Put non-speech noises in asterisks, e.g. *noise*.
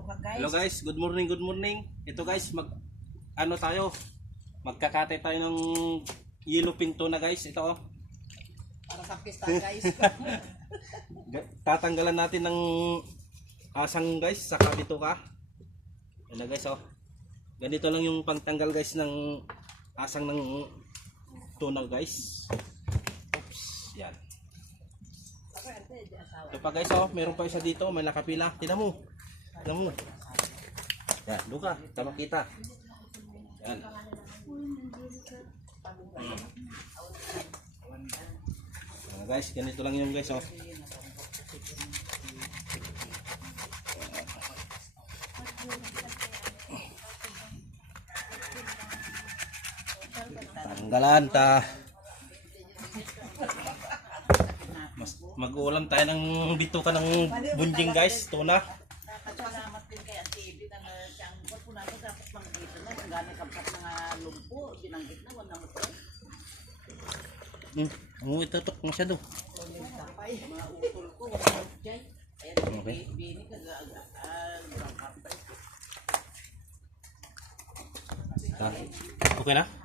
Hello guys. Hello guys, good morning, good morning. Ito guys, mag ano tayo? Magkakate tayo ng yellow pinto na guys. Ito oh. Para sa pista guys. *laughs* Ga- Tatanggalan natin ng asang guys, saka dito ka. Yan na guys oh. Ganito lang yung pagtanggal guys ng asang ng tunaw guys. Oops, yan. Ito pa guys oh, meron pa isa dito, may nakapila. Tingnan mo. Tingnan mo. Yan, doon ka, tama kita. Yan. Ah, guys, ganito lang yung guys oh. Tanggalan ta. Mas mag-uulam tayo ng bituka ng bunjing guys, tuna. Edith na siyang buat po natin dapat magdito na kung gano'y kampat mga lumpo, binanggit na wala mo to. Hmm, ang mga utol ko, wala mo dyan. Ayan, Okay. bini ah, Ah, Okay na?